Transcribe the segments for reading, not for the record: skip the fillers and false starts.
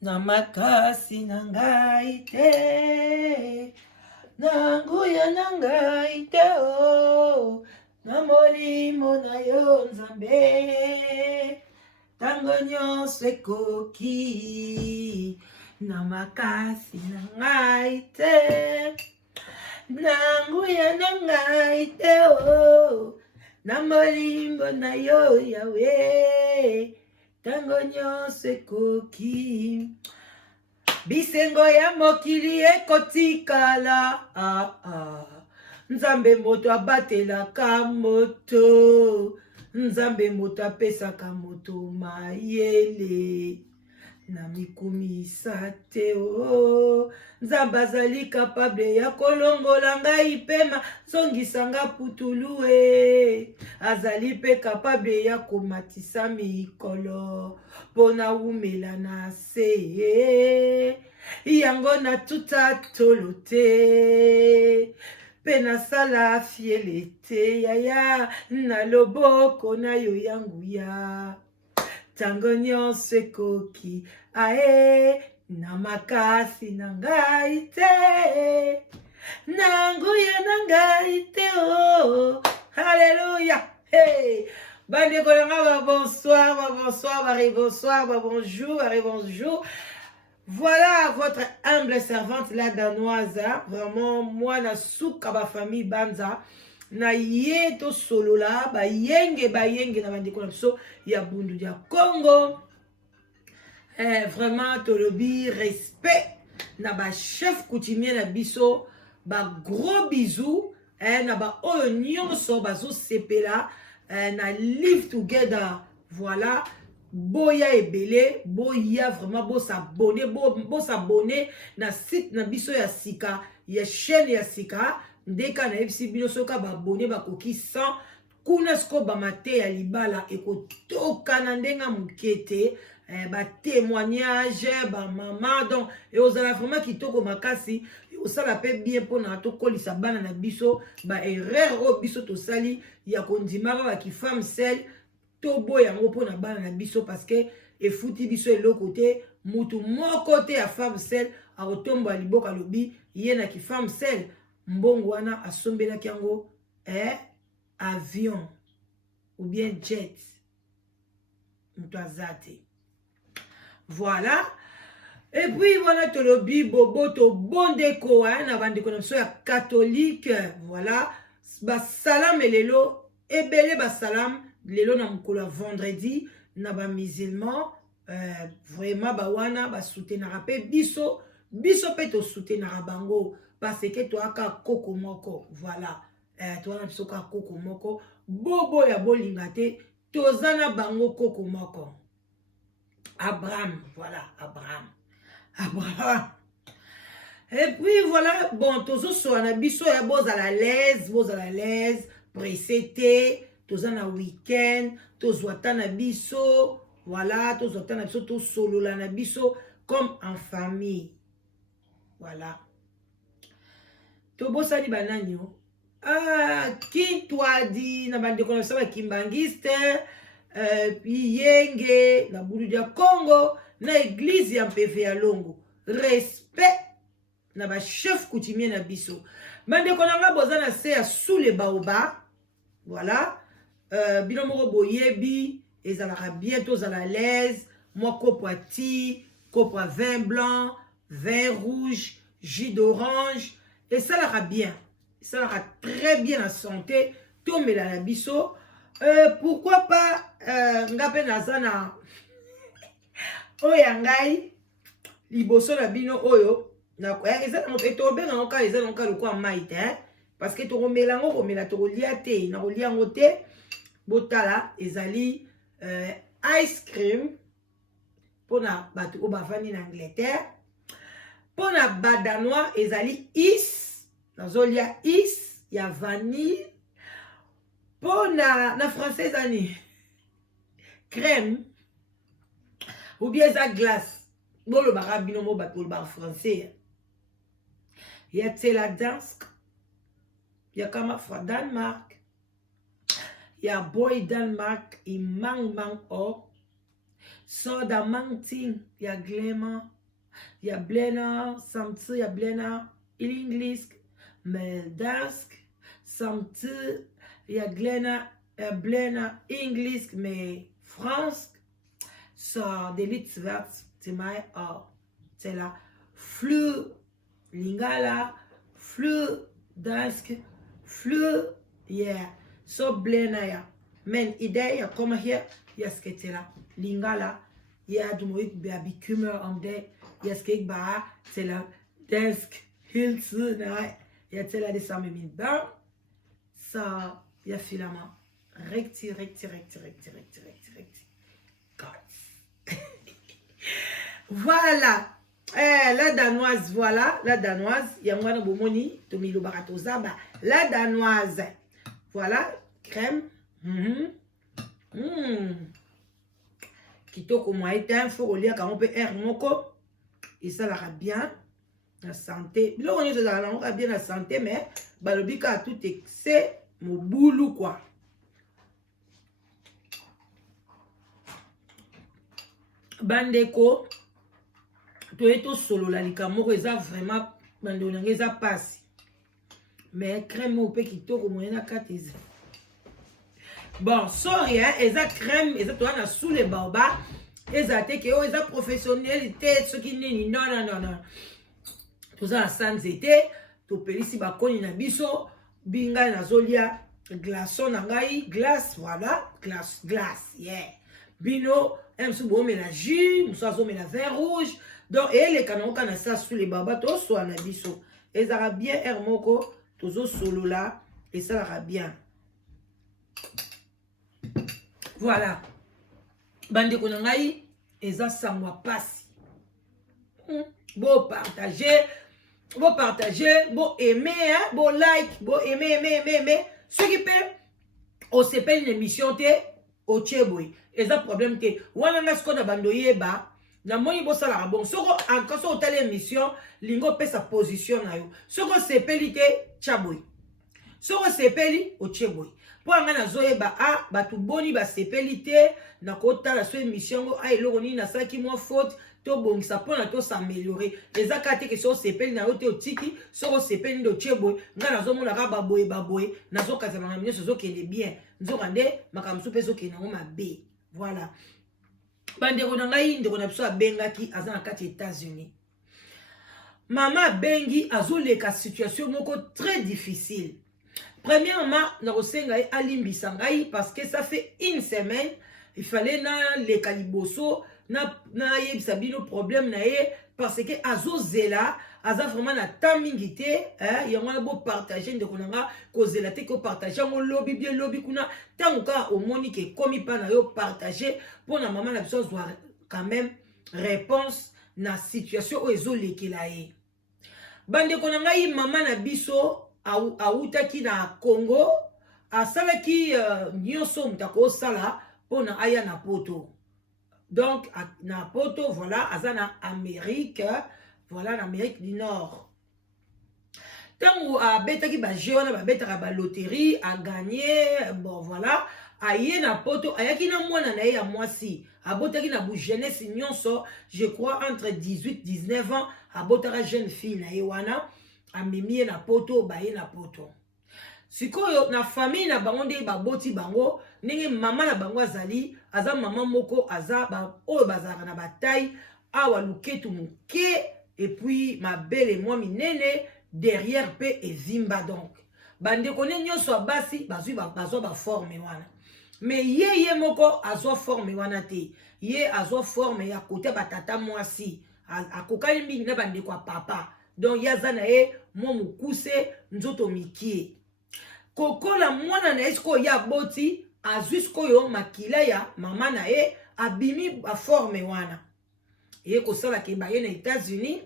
na makasi na ngai te, na nguya na ngai te, oh, na molimo na yo Nzambe, tango nyonso ekoki, na makasi na ngai te, na nguya na ngai te, oh, na molimo na yo Yawe, tango nyonso ekoki. Bisengo ya mokili ekotikala, Nzambe moto abatelaka moto, Nzambe moto apesaka moto mayele, na mikumisa te, oh, Nzambe azali kapable ya kolongola ngai pema, zongisanga putulu, azali pe kapable ya komatisa mikolo, pona umela na se, yango na tuta tolo te, pe nasala fiele te, yaya na loboko na yo yanguya, tango nyonso ekoki, ae na makasi na ngai te, na nguya na ngai te, oh, haleluya. Hey, bandeko na nga, bonsoir, bonsoir, bonsoir, bonjour, bonjour. Voilà votre humble servante, la danoise, vraiment, moi, na souka ba famille Banza, na ye to solo la, ba yenge na bandeko na biso, ya bundu dia Congo. Vraiment, tolobi, respect, na ba chef coutumier na biso, ba gros bisous, na ba oyo nyonso, ba zo sepela, na live together, voilà. Boya ebele, boya vraiment, bo s'abonner na site na biso ya sika, ya chaîne ya sika, ndeka na FCB bino soka ba abonné ba koki 100, kuna sko ba mate ya libala ekotoka na ndenga mukete, ba témoignage, ba maman, donc et ozala vraiment kitoko makasi, osala pe bien pona to kolisa bana na biso, ba erreur o biso to sali ya kondimaka ba ki femme seule, tobo yango pona bana na biso, parce que efuti biso eloko te, mutu moko te ya femme seule akotomba liboka lobi ye na ki femme seule, mbongo wana asombelaki yango avion ou bien jet, mutu azate. Voilà. Et puis voilà, tolobi bobo to bondeko na bandeko na biso ya catholique, voilà. Ba salam elelo ebele, ba salam lelo na mokolo vendredi na ba musulman, vraiment ba wana ba soutenara pe biso pe to soutenara bango, parce que to aka koko moko, voilà. To wana biso ka koko moko, bobo ya bolinga te, tozana bango koko moko. Abraham, voilà, Abraham. Et puis voilà, bon, tozo so na biso ya boza la l'aise, précédé, toza na week-end, tozwata na biso, voilà, tozwata na biso, to solo la na biso, comme en famille, voilà. Tobosa li bananyo, qui toi dit, na bande kono saba kimbangiste, puis yenge, na bulu dia Congo, na église ya mpeve ya Longo, respect, na ba chef coutumier na biso. Bande konanga boza na se ya sous le baoba, voilà. Bino moko boyebi, ezalaka bientôt à la l'aise, moi kopwa ti, kopwa vin blanc, vin rouge, jus d'orange, et ça la bien. Ça la très bien la santé, tout me la biso. Pourquoi pas ngape nazana oyangai liboso na bino oyo na eza na to benga ngoka eza ngoka lokwa maite, parce que to komela ngo komela to kolia te na kolia ngo te, botala ezali ice cream pona bato o bavandi na Angleterre, pona badanois ezali is nazolia is ya vanille, pona na français ani crème ou bien za glace, bolo barabino mo bato le bar français ya Tsela Dansk, ya kama fra Danemark, ya boy Danemark i mang mang o, So da Manting, ya Glema, ya Blena, Samti, ya Blena, English, Meldask, Samti, ya Glena, ya Blena, English, me France, so de litzwert, c'est my, c'est la, Flu, Lingala, Flu, Dask, Flu, yeah, so Blena, ya. Men idee, ya kom hier, ya sketela. Lingala, ja, du moet bij bikumer om de, ja, skik ba, tela, desk, hilse, na, ja, tela de samen min bang, sa, ja, filama, recti. God. Voilà. La danoise, voilà, la danoise, yangwana bomoni, tomilo baratoza, ba, la danoise. Voilà, crème. Kitoko mwa ete faut relire quand on peut air moko et ça la bien la santé bilo on est dans la bien la santé mais balobi ka tout excès mo boulou quoi bandeko to eto solo la likamoko eza vraiment bando na ngeza passe mais crème au pe kitoko moyena kateza. Bon, sorry, hein, eza crème, eza toi na sous les baobas, eza te que eza professionnel, ce qui n'est non. Tout ça sans été, to pelisi ba koni na biso, binga na zolia, glaçon na ngai, glace, voilà, glace, yeah. Bino, msu bo me la jus, msu azo me la vin rouge, donc et les canons kana ça sous les baobas, to so na biso, eza bien hermoko, tozo solo là, et ça va bien. Voilà. Bande konangai, eza sangwa pasi. Bon partager, bon aimer, hein, bon like, bon aimer. Ce qui peut, on s'appelle une émission te, au tcheboui. Eza problème te. Wana nga skona bandoye ba, na moni bo sala bon. Soko encore so telle émission, lingo pe sa position na yo. Soko s'appelle te tchaboui. Soko s'appelle au tcheboui. Pour nga zoyeba a batu boni ba sepelite na kota la so émission a eloko ni na saki mo faute to bongisa pona to s'améliorer eza kate que so sepeli na yote otiki so sepeli ndo chebo nga na zo mona ka baboye na zo kata na minyo so kende bien nzo kande makamsu peso kena ngoma be voilà bande ko ngai ndeko na biso abengaki aza na kati États-Unis mama bengi azoleka situation moko très difficile. Premièrement, narosenga alimbisa ngai parce que ça fait une semaine, il fallait na les caliboso na yebisa bino problème na ye parce que azozela aza vraiment na tamingité hein yango na bo partager ndeko nanga kozela te ko partager ngo lobby bien lobby kuna tango ka omoni ke komi pa na yo partager pour na maman na biso zwa quand même réponse na situation o ezolekela ye. Bandeko nanga yi maman na biso autaki na Congo asalaki nyonso mutako sala pona aya na poto. Donc na poto voilà azana Amérique voilà en Amérique du Nord. Tango abetaki ba jeona ba betaka ba loterie a gagné bon voilà aye na poto ayaki na mwana na ye ya mwasi abotaki na bu jeunesse nyonso je crois entre 18 19 ans abotaka jeune fille na ye wana amemie na poto baye na poto sikoyo na famille na bango nde baboti bango ndenge mama na bango azali aza mama moko aza ba oyo bazalaka na bataille awa luketu moke et puis ma belle et moi minene derrière pe ezimba donc bande kone nyonso abasi bazwi bazwa ba forme wana mais ye moko azwa forme wana te ye azwa forme ya kote batata mwasi akokali mingi na bande kwa papa. Donc yazana e mo mukuse nzoto mikie kokola mwana na esko ya boti azusko yo makila ya mama na e abimi ba forme wana ye ko sala ke ba ye na États-Unis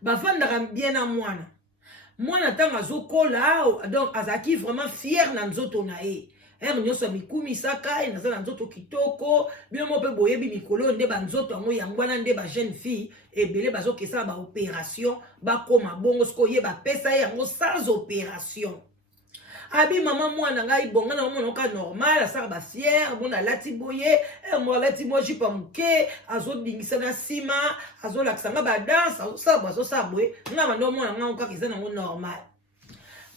ba vandaka bien na mwana tanga zokola donc azaki vraiment fier na nzoto na e nyonso mikumi saka e naza na nzoto kitoko bino mo pe boyebi mikolo nde ba nzoto yango yangwana nde ba jeune fille ebele bazokesa ba opération bakoma bongo sko ye ba pesa yango sans opération abi mama mwana ngai bonga na mwana ka normal asaka ba fier mona lati boye mo lati mo jipa muke azo bingisa na sima azo laksanga ba danse azo sabwe nga mando mwana nga ka kiza na normal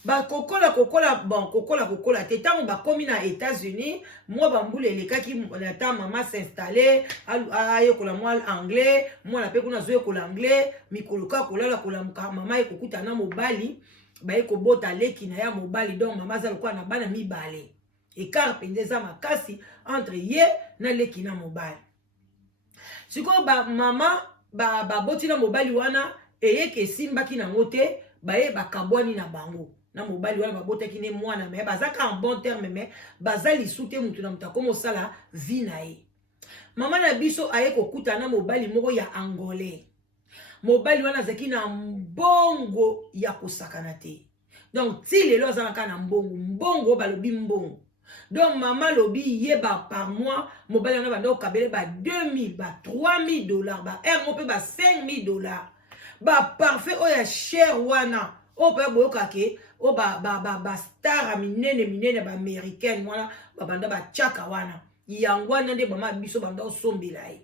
ba kokola te tango ba komi na États-Unis moi bambule elekaki na ta mama s'installer ayekola moi anglais moi na pe kuna zo yekola anglais mikoloka kolala kola mama ekokuta na mobali ba ekobota leki na ya mobali donc mama za lokwa na bana mibale écart pendeza makasi entre ye na leki na mobali siko ba mama ba boti na mobali wana eyeke simbaki na ngote ba ye bakabwani na bango na mobali wana babotaki ne mwana me bazaka en bon terme me bazali sute mutu na mutako mosala vie na ye mama na biso aye kokuta na mobali moko ya angolais mobali wana zaki na mbongo ya kosakana te donc ti lelo azalaka na mbongo balobi mbongo donc mama lobi yeba par mois mobali wana bando kabele ba 2000 ba 3000 dollars ba mo pe ba 5000 ba parfait oya cher wana o pe boyoka ke o ba star minene ba américaine wana ba banda ba chaka wana yangwana nde mama biso banda osombela ye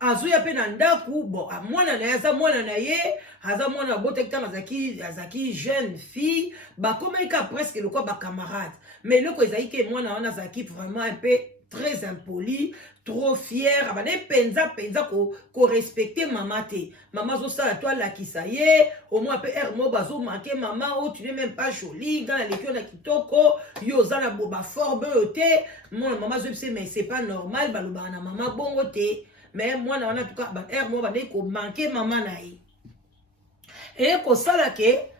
azuya pe na ndaku bon mwana na yaza mwana na ye aza mwana bote kitanga azaki jeune fille ba komeka presque le quoi ba camarade mais le ko ezaki mwana wana zaki vraiment un peu très impoli trop fier abane penza ko respecter mama te mama zo sala toi la kisaye au moins pe mo bazo manquer mama oh tu n'es même pas jolie dans la lecture na kitoko yo za na boba forme te mon mama zo c'est mais c'est pas normal baloba na mama bongo te mais moi na en tout cas ba mo ba ko manquer mama na ye et ko sala ke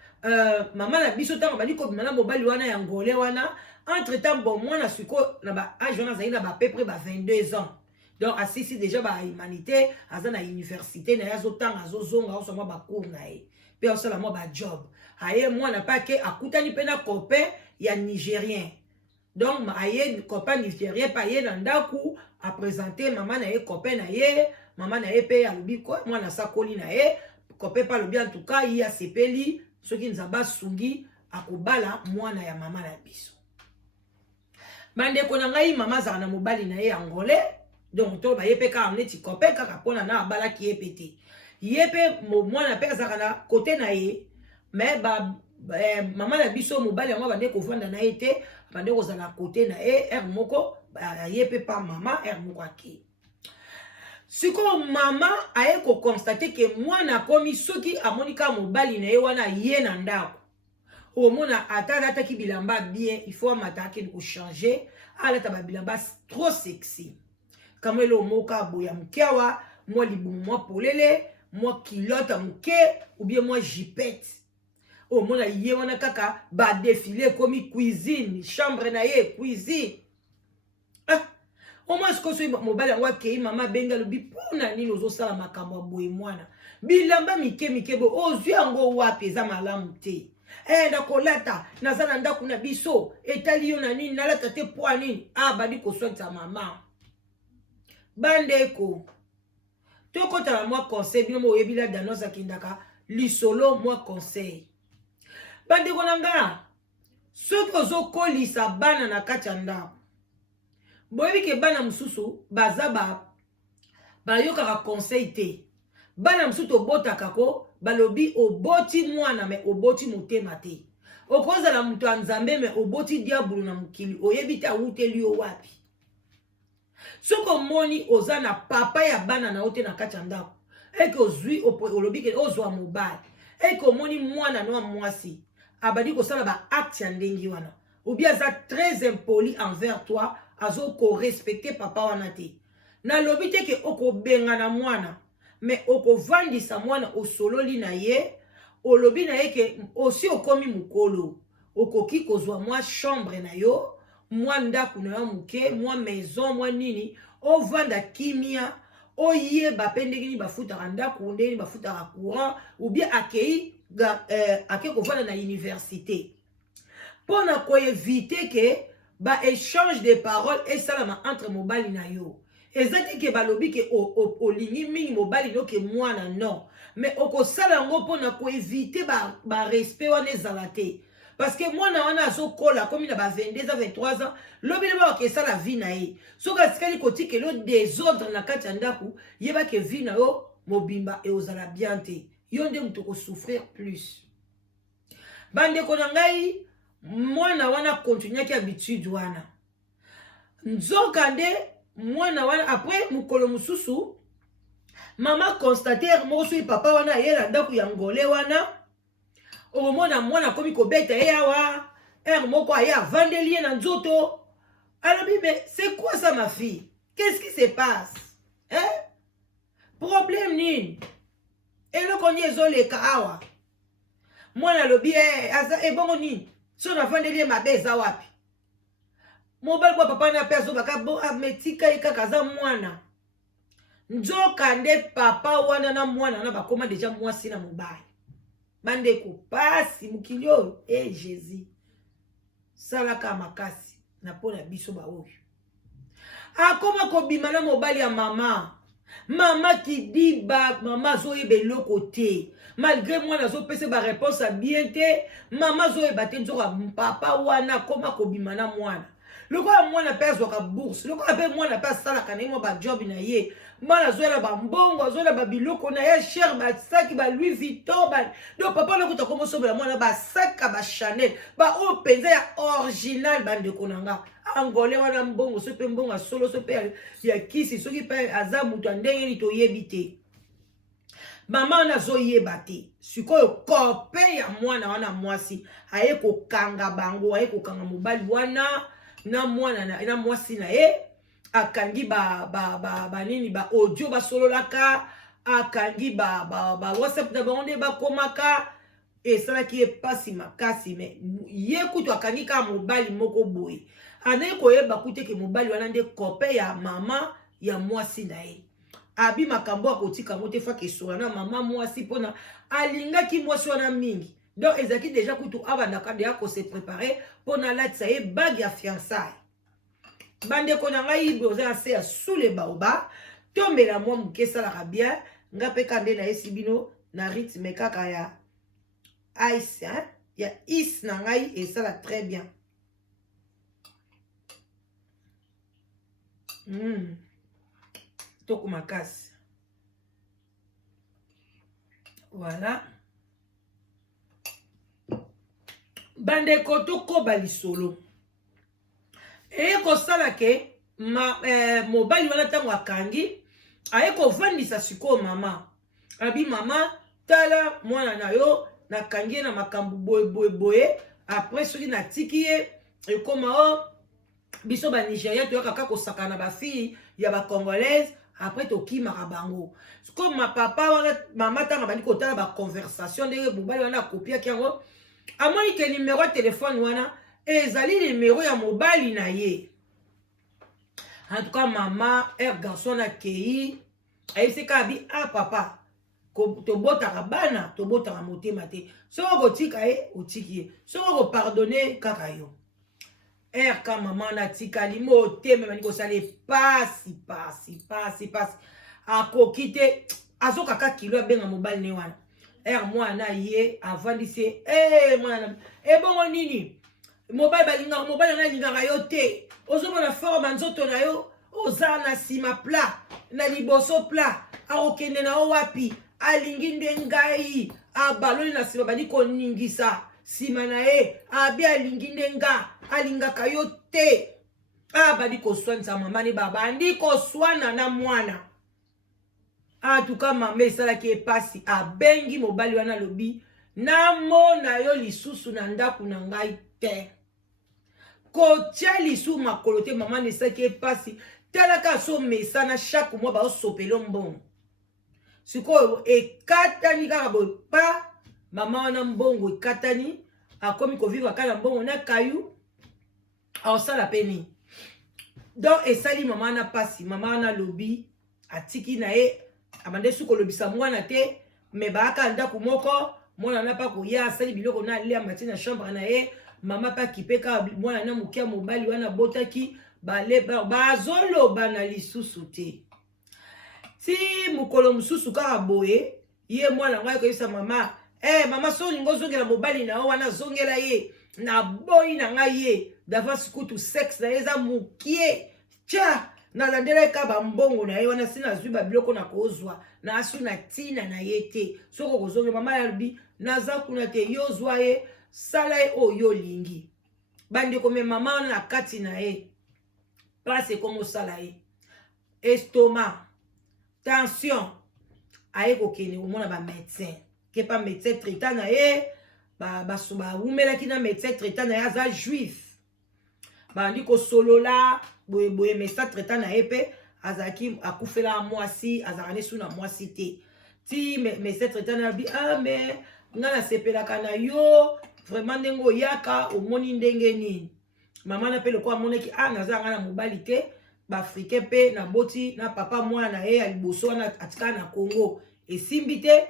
mama na biso tango bali ko bimana mobali wana ya ngole wana entre temps bon moi na suko na ba âge wana zaina ba peu près ba 22 ans donc assisi déjà ba humanité azana université na yazo tanga azozonga osoma ba cours na ye pe osala mo ba job aye moi na pas ke akutani pe na copain ya nigérien donc aye copain nigérien pa ye na ndaku a présenter maman na ye copain na ye maman na ye pe alobi ko moi na sakoli na ye copain pa lobi en tout cas il a sepeli soki nzamba sungi akobala mwana ya mama na biso bande kona ngai mama za na mobali na ye angolais donc to ba yepe ka amneti copain kaka pona na bala ki epete yepe mwana pe za kana côté na ye mais ba mama na biso mobali yango bande ko vanda na ye te bande ko za na côté na ye moko yepe pa mama moko aki siko mama aye ko constater que mwana komi soki amonika mobali na ye wana ye na ndako au mona atata ki bilamba bien il faut m'attaquer pour changer ala ta bilamba trop sexy comme le moka boya mkiawa moi libumu moi polele moi kilote mke ou bien moi jipette au mona ye wana kaka ba défilé comme cuisine chambre na ye cuisine au moins ce que so mobali wa ke mama benga lobi pona nini ozo sala makambo boye mwana bilamba mike bo ozwi yango wapi za malamu te na kolata nazana ndaku na biso etali yo na nini nalata te po nini bandi koswata mama bandeko tokota na moi conseil bino mo yebila danosa kindaka lisolo moi conseil bandeko nanga soki ozokolisa bana na kati ya ndako boyebi ke bana mususu baza bayokaka conseil te bana mususu obotaka ko balobi oboti mwana me oboti motema te okozala mutu ya nzambe me oboti diabulu na mokili oyebi te awuteli yo wapi soki omoni oza na papa ya bana na yo te na kati ya ndako eke ozwi olobi ke ozwa mobali eke omoni mwana no ya mwasi abandi kosala baacte ya ndenge wana obi aza très impoli envers toi azoko-respecte papa wana te nalobi te ke okobenga na mwana mais okovandisa mwana osololi na ye olobi na ye ke osi okomi mukolo okoki kozwa mwa chambre na yo mwa ndaku na yo muke mwa maison mwa nini ovanda kimia oyeba pe ndenge nini bafutaka ndaku ndenge nini bafutaka courant ou bien akei kovanda na université mpona koevite ke échange de paroles esalama entre mobali na yo ezati ke balobi ke olingi mingi mobali no ke mwana non mais okosala yango mpona koevite respect wana ezala te parce que moi na wana azokola comme il a 22 ans 23 ans lobile ba ke ça la vie na ye soka tikali kotike lo désordre na kati ya ndaku yeba ke vie na yo mobimba et ozala bien te yo nde mutu ko souffrir plus bande ko na ngai mwana wana continuer ki habitude wana nzoka nde mwana wana après mukolo mususu mama constater moko soki papa wana ayela ndaku ya ngole wana omona mwana komi kobeta ye awa moko aye avandeli ye na nzoto alobi mais c'est quoi ça ma fille qu'est-ce qui se passe problème nini eloko nini ezoleka awa mwana alobi aza ebongo nini so navandeli ye mabe eza wapi mobali kwa papa na pe azobaka bo ametika ye kaka aza mwana nzoka nde papa wana na mwana na bakoma deja mwasi na mobali bandeko pasi mokili oyo Jésus salaka makasi na pona biso baoyo akoma kobima na mobali ya mama kidiba mama zoyeba eloko te malgré mwana azopesa ba réponse bien te mama zoyeba te nzoka papa wana akoma kobima na mwana lokola mwana mpe azwaka bourse lokola mpe mwana mpe asalaka na ye mwa bajob na ye mwana azoyela bambongo azoyela babiloko na ye cher basaki ba Louis Vuitton donc papa lokuta komosobela mwana basaka bachanel baoyo mpenza ya original bandeko na nga angole wana mbongo so mpe mbongo asolo so mpe ya kisi soki mpe aza moto ya ndenge nini toyebi te mama wana azoyeba te sikoyo kope ya mwana wana mwasi aye kokanga bango aye kokanga mobali wana na mwana na mwasi na ye akangi nini ba audio basololaka akangi ba WhatsApp na bango nde bakomaka esalaki ye pasi makasi me ye kutu akangi kaka mobali moko boye anaye koyeba kutu ke mobali wana nde kope ya mama ya mwasi na ye abi makambo akotika ngo te faka esola na mama mwasi mpona alingaki mwasi wana mingi donc ezalaki deja kutu abandaka deya kose prépare mpona alatisa ye bague ya fiançaille bandeko na ngai ibe oza na se ya sule baoba tombela mwa moke esalaka bien nga mpe kande na yesi bino na rythme kaka ya ice ya is na ngai esala très bien toko makasi voilà bandeko tokoba lisolo eye kosala ke mobali wana ntango akangi aye kovandisa sikoyo mama abi mama tala mwana na yo nakangi ye na makambo boye après soki natiki ye ekoma o biso banigeria toyaka kaka kosaka na bafille ya bacongolaise après tokimaka bango sikoyo mapapa wana mama ntango bandi kotala baconversation ndenge mobali wana akopiaki yango amoni ke numero ya telefone wana ezali numero ya mobali na ye en tout cas mama garçon akei ayebisika abi papa tobotaka bana tobotaka motema te soki okotika ye otiki ye soki okopardonne kaka yo ka mama natikali motema bandi kosala pasi akoki te azokaka kilo abenga mobali ne wana mwana ye avandisi mwana ebongo nini mobali balingaka mobali wana alingaka yo te ozomona forme nzoto na yo oza na nsima pla na liboso pla akokende na yo wapi alingi nde ngai abaloli na nsima bandi koningisa nsima na ye abi alingi nde nga alingaka yo te bandi koswanisa mama ne babandi koswana na mwana atuka mama esalaki epasi abengi mobali wana alobi namona yo lisusu na ndako na ngai te kotia lisu makolo te mama nesalaki epasi talaka asomesana chaque mois baosopela mbongo sikoyo ekatani kaka boye pa mama wana mbongo ekatani akomi kovivre kaka na mbongo na kayu aosala pe nini donc esali mama wana pasi mama wana lobi atiki na ye abande su kolobisa mwana te me baaka ndako moko mwana na pa koya asali biloko na alia matie na chambre na ye mama pa kipeka mwana na mokia mobali wana botaki bazoloba na lisusu te ti mokolo mosusu kaka boye ye mwana ngai koyebisa mama mama so olingi ozongela mobali na yo wana azongela ye na boyi na ngaye d'avance kutu sexe na eza mukie tia na landela ka bambongo na ye wana sina zwi ba biloko na kozwa na asu na tina na yete soko kozonge mama ya lubi naza kuna te yo zwa ye sala ye oyo lingi bandeko me mama wana na kati na ye place komo sala ye estomac tension aye kokende omona ba médecin ke pa médecin traitant na ye ba wumelaki na médecin traitant na ye aza juif bandi kosolola boye médecin traitant na ye pe azalaki akufela mwasi azalaka ne suna mwasi te ti médecin traitant na bi ah mais nga nasepelaka na yo vraiment ndenge oyaka omoni ndenge nini mama na pe lokola amonaki ah nazalaka na mobali te baafricain pe na boti na papa mwana na ye ya liboso wana atikala na Congo esimbi te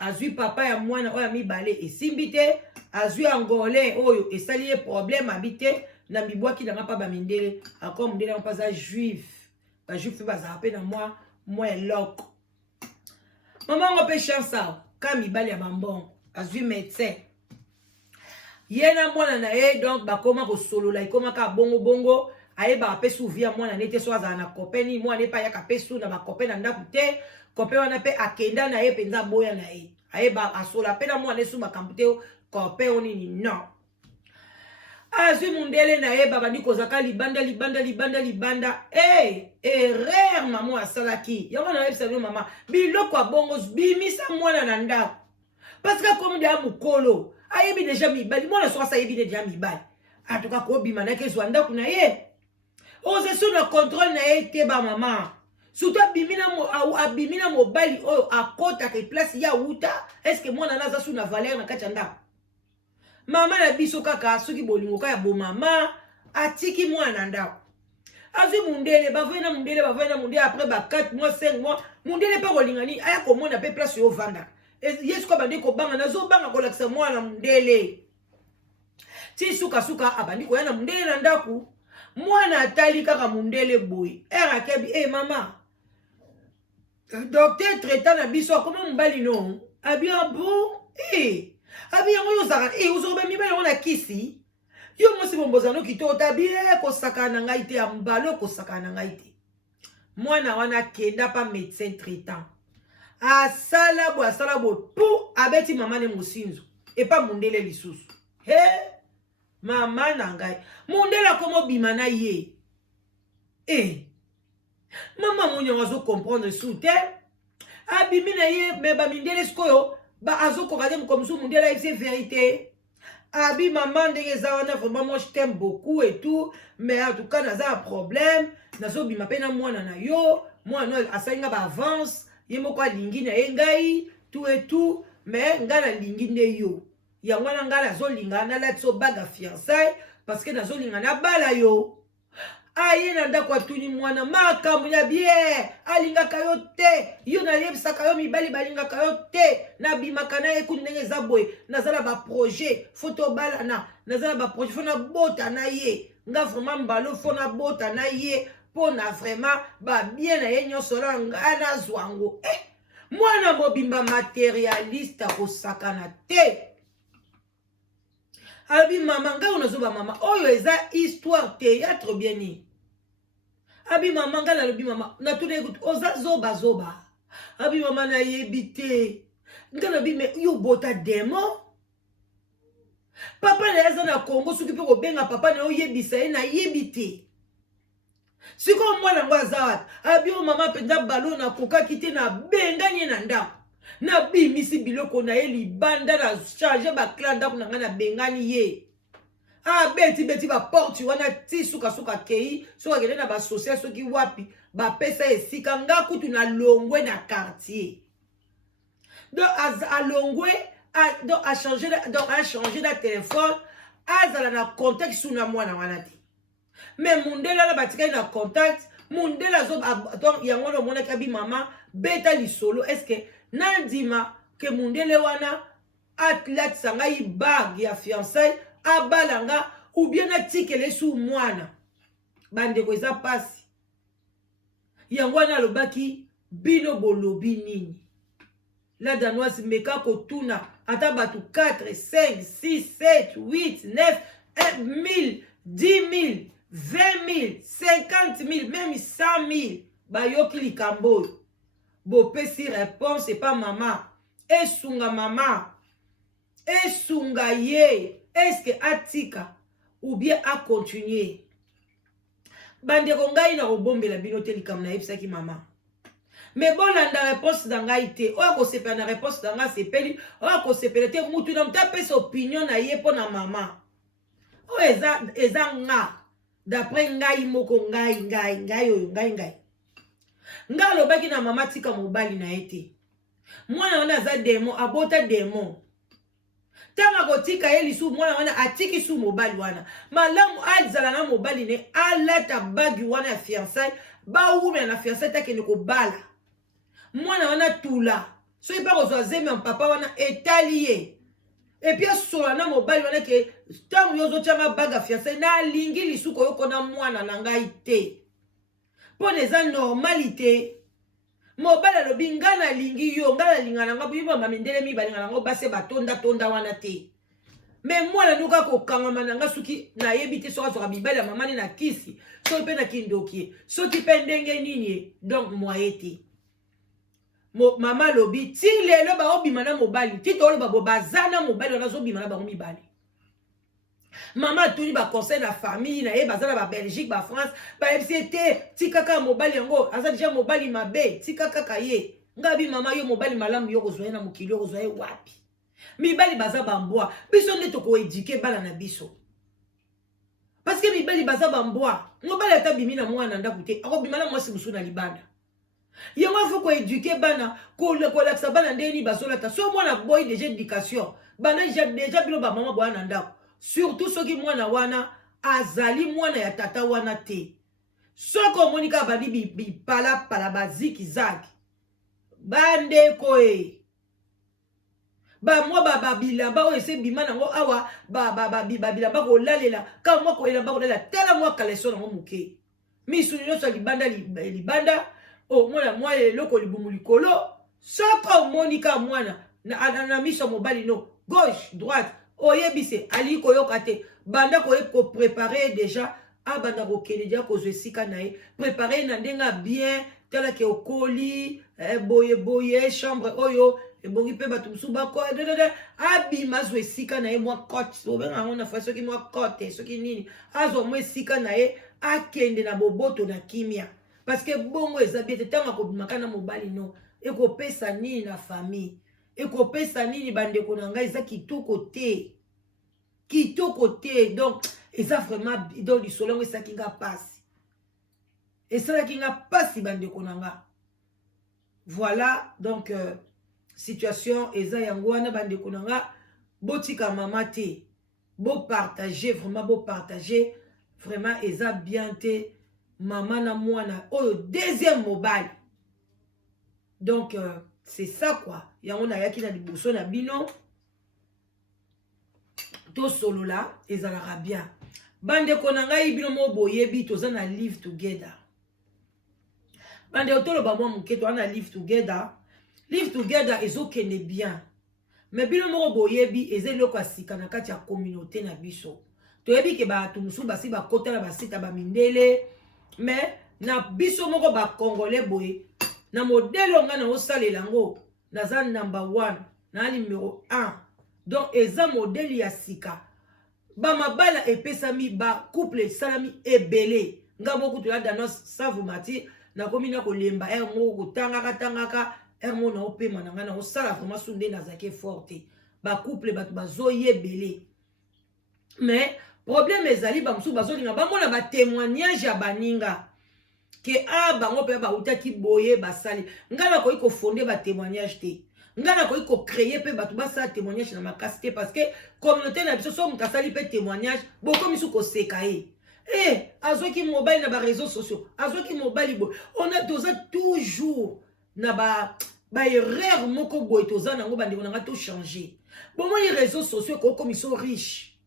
azwi papa ya mwana oyo ya mibale esimbi te azwi angolais oyo esali ye problème abi te na mibwaki nanga mpa bamindele encore mondele yango mpa aza juif bajuif mpe bazala mpe na mwa eloko mama yango mpe chance awa ka mibale ya bambongo azwi médecin ye na mwana na ye donc bakoma kosolola ekomaka bongo ayebaka mpe suvi ya mwana ne te so azala na copain nini mwana ye mpe ayaka mpe su na bacopain na ndako te copain wana mpe akenda na ye mpenza boya na ye ayeba asola mpe na mwana esu makambo te copain o nini non azwi mundele na ye babandi kozaka libanda erreur mama asalaki yango na yebisa bino mama biloko ya bongo bimisa mwana na ndako parce que comme deya mokolo ayebi deja mibali mwana soka ayebi deja mibali atuka kobima naki ezwa ndako na ye oze so na contrôle na ye te bamama surtout abimi na mobali oyo akotaka place ya wuta eske mwana na aza su na valeur na kati ya ndako mama na biso kaka soki bolingo ka ya bomama atiki mwana na ndako azwi mundele bavoye na mundele après ba 4 mois 5 mois mundele pe kolingani aya komona pe place yo vanda yesu ko bandi kobanga nazobanga kolakisa mwana mundele ti suka abandi koya na mundele na ndako mwana atali kaka mundele boy erakebi mama docteur traitant na biso akoma mobali no abi bon abi yango yozaka ozoba mibali yango na kisi yo mosi bombozano kitoko tabi kosakana na ngai te ya mbalo kosakana na ngai te mwana wana kenda pa médecin traitant asala bo pou abeti mama ne mosinzo epa mundele lisusu mama na ngai mundele akomo bima na ye mama munyo azo comprendre su te abimi na ye me bamindele sikoyo azokoka te mokomisu mundele ayebisi vérité abi mama ndenge eza wana vraiment moi je t'aime beaucoup et tout mais en tout cas naza un problème nazobima mpe na mwana na yo mwana asalinga baavance ye moko alingi na ye ngai tout et tout mais ngai nalingi nde yo yango wana ngai nazolinga nalati so baga fiançaille parce que nazolinga nabala yo aye na ndako atuni mwana makambo ya bien alingaka yo te yo nayebisaka yo mibali balingaka yo te nabimaka na ye kutu ndenge eza boye nazala baprojet fo tobalana nazala baprojet fo nabota na ye nga vraiment mbalo fo nabota na ye mpo na vraiment babien na ye nyonso na ngai nazwango mwana mobimba materialiste akosakana te abi mama ngai onazoba mama oyo eza histoire théâtre bieni abi mama ngai nalobi mama natuna ekuti oza zoba abi mama nayebi te ngai nalobi me yo bota demo papa na ye aza na Congo soki mpe kobenga papa na ye oyebisa ye nayebi te sikoyo mwana ngo aza wapi abi o mama mpenza balo nakokaki te nabengani ye na ndako nabimisi biloko na ye libanda na charge bakla ndako na ngai nabengani ye beti baporte wana ti suka kei soki akende na basosia soki wapi bapesa esika nga kutu na longwe na quartier donc alongwe donc achange na telefone azala na contact su na mwana wana te mais mundele wana batikali na contact mundele donc yango na omonaki abi mama beta lisolo eske nandima ke mundele wana atlatisa ngai bag ya fiançaille abalanga ou bien atikele su mwana bandeko eza pasi yango wana alobaki bino bolobi nini la danoise meka kotuna ata batu 4, 5, 6, 7, 8, 9, 1 000, 10 000, 20 000, 50 000, même 100 000. Bayoki likambo. Bopesi réponse et pas maman. Esunga maman. Esunga ye. Est-ce que atika ou bien a continuer? Bandeko ngai na obombela bino te likambo na yebisaki maman. Mais bon, la réponse d'anga ite. Oya ko sepela na réponse d'anga sepeli. Oya ko sepela te mutu na mtape sa opinion na ye po na maman. Oya eza nga. D'après ngai moko ngai. Nga lobaki na mama tika mobali na ete. Mwana wana aza démon, abota démon. Tanga kotika ye lisu mwana wana atiki su mobali wana. Malamu adzala na mobali ne alata bagi wana ya fiançailles. Ba ume na fiançailles takene ko bala. Mwana wana tula. So ipa kozwa zeme papa wana etaliye. Et puis sola na mobali wana ke tangu yozo chama baga fiançailles na lingi lisu koyoko na mwana na ngai te. Pour les normalité. Mobala lobi ngana lingi yo ngana lingana nga biba mamendele mi balingana ngo base batonda wana te. Mais moi la nuka ko kangama nga suki na yebite so ka bibala mamani na kisi so pe na kindoki so ki pendenge nini donc moi ete. Mama lobi ti lelo ba obima na mobali ti to lo ba bazana mobali na zo bima na ba mibali. Maman tuni ba conseil la famille na ye bazala ba Belgique ba France ba FCT ti kaka mobali yango aza déjà mobali mabe ti kaka ye ngabi mama yo mobali malamu yo kozwa na mokili yo kozwa wapi mibali baza bambwa biso nde to ko éduquer bana na biso parce que mibali baza bambwa mobali ata bimi na mwana ndaku te ako bima na mwasi musu na libanda yango faut ko éduquer bana ko laksa bana ndeni bazolata so mwana boy déjà éducation bana déjà bilo ba mama bwana ndako. Surtout ceux qui mwana wana azali mwana ya tata wana te. Soko monika badi bi pala baziki zaki. Bande koe. Ba mwa babila ba o ese bimana ngo awa babila ba ko lalela ka mwa ko ela ba ko lalela tela mwa kaleso na muke. Misu nyo sa libanda o mwa loko libumu likolo. Soko monika mwana na miso mobali no gauche droite. Oyebise ali koyoka te banda ko préparer déjà abanda ko kenedia ko zesika nae préparer na ndenga bien tela ke okoli boye chambre oyo ebongi pe batu musuba ko abima zesika nae mwa cote obenga ngona fa soki mwa cote soki nini azo mwa sika nae akende na boboto na kimia parce que bongo ezabie tanga ko bimakana mobali no eko pesa nini na famille. Eko pesa nini bandeko na ngai eza kitoko te. Kitoko te. Donc, eza vraiment dans le solongo eza kinga pasi. Eza kinga pasi bandeko na nga. Voilà, donc, situation eza yango wana bandeko na nga. Botika mama te. Bo partager, vraiment bo partager. Vraiment eza bien te. Mama na mwana. Oh, deuxième mobile. Donc, c'est ça quoi. Yango na yaki na liboso na bino. To solo la ezalara bien. Bande konanga ibino mo boyebi toza na live together. Bande otolo ba mwa muke to na live together. Live together ezokende bien. Mais bino mo boyebi ezeloko asika na kati ya communauté na biso. Toyebi ke ba tumusu basi ba kota na basita ba mindele. Mais na biso moko ba congolais boye. Na modelo nga na osalela ngo naza number 1 na numéro 1 donc eza modèle ya sika ba mabala epesami ba couple salami ebele nga boku to la danos savumati na komi na kolemba mo kotangaka mo na opema na nga na osala vraiment sunde na zake forte ba couple batu bazoye ebele mais problème ezali ba musu bazolinga ba mona ba témoignage ya baninga que bango pe ba utaki boye basali ngala ko iko fonder ba témoignage te ngala ko iko créer pe batu basala témoignage na makasite parce que communauté na biso so mutasali pe témoignage boko misu ko sekaye azoki mobile na ba réseaux sociaux azoki mobile bo on a doza toujours na ba erreur moko boye toza nango bandeko nanga to changer bon moi les réseaux sociaux ko comme ils sont riches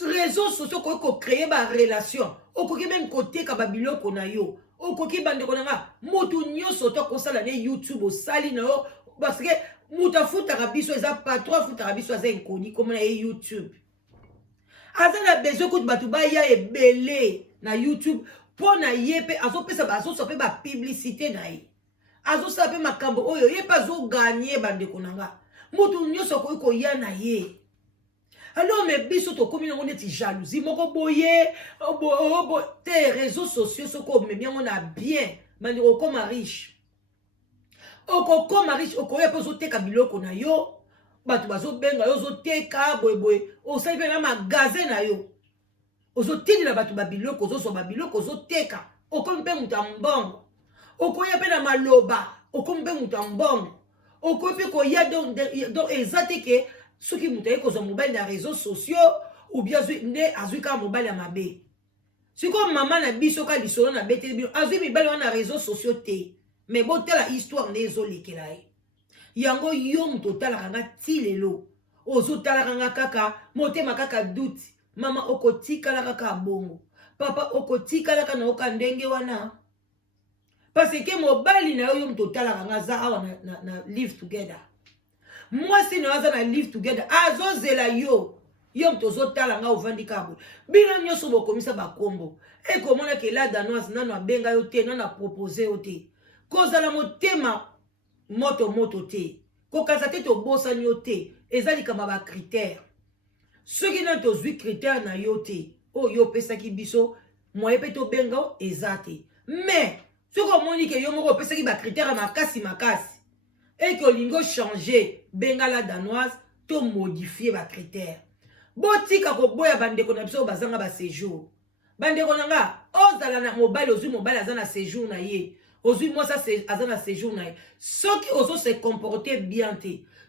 réseaux sociaux ko créer ba relation okoki même côté ka babiloko na yo okoki bandeko nanga motu nyoso to kosala ne YouTube osali na yo parce que muta futaka biso eza patron futaka biso aza inconnu comme na YouTube aza na besoin kuti bato baya ebele na YouTube mpo na ye mpe azopesa azosala mpe bapublicité na ye azosala mpe makambo oyo ye mpe azoganye bandeko na nga mutu nyonso akoki koya na ye alors me biso tokomi nango neti jalousie moko boye te réseaux sociaux soko omemi yango na bien bandeko okoma riche okokoma riche okoya mpe ozoteka biloko na yo bato bazobenga yo ozoteka boyeboye osali mpe na magasin na yo ozotindela bato babiloko ozozwa babiloko ozoteka okomi mpe moto ya mbongo okoya mpe na maloba okomi mpe moto ya mbongo okomi mpe koya donc eza te ke soki moto aye kozwa mobali na réseaux sociaux ou bien nde azwi kaka mobali ya mabe sikoyo mama na biso ka lisolo na beteli bino azwi mibali wana na réseaux sociaux te mais botala histoire nde ezolekela ye yango yo moto otalaka nga ti lelo ozotalaka nga kaka motema kaka duti mama okotikala kaka bongo papa okotikalaka na oka ndenge wana parce que mobali na yo moto otalaka nga aza awa na live together mwasi na aza na live together azozela yo moto ozotala nga ovandi kabo bino nyonso bokomisa bakombo ekomona ke la danoise nano abenga yo te nano apropose yo te kozala motema moto te kokanisa te tobosani yo te eza likama bacritère soki nano tozwi critère na yo te oyo opesaki biso moye mpe tobenga o eza te mais soki omoni ke yo moko opesaki bacritère makasi eke olingi ochange benga la danoise to modifie bacritère botika koboya bandeko na biso oyo bazanga baséjour bandeko na nga ozala na mobali ozwi mobali aza na séjour na ye ozwi mwasi aza na séjour na ye soki ozose comporte bien te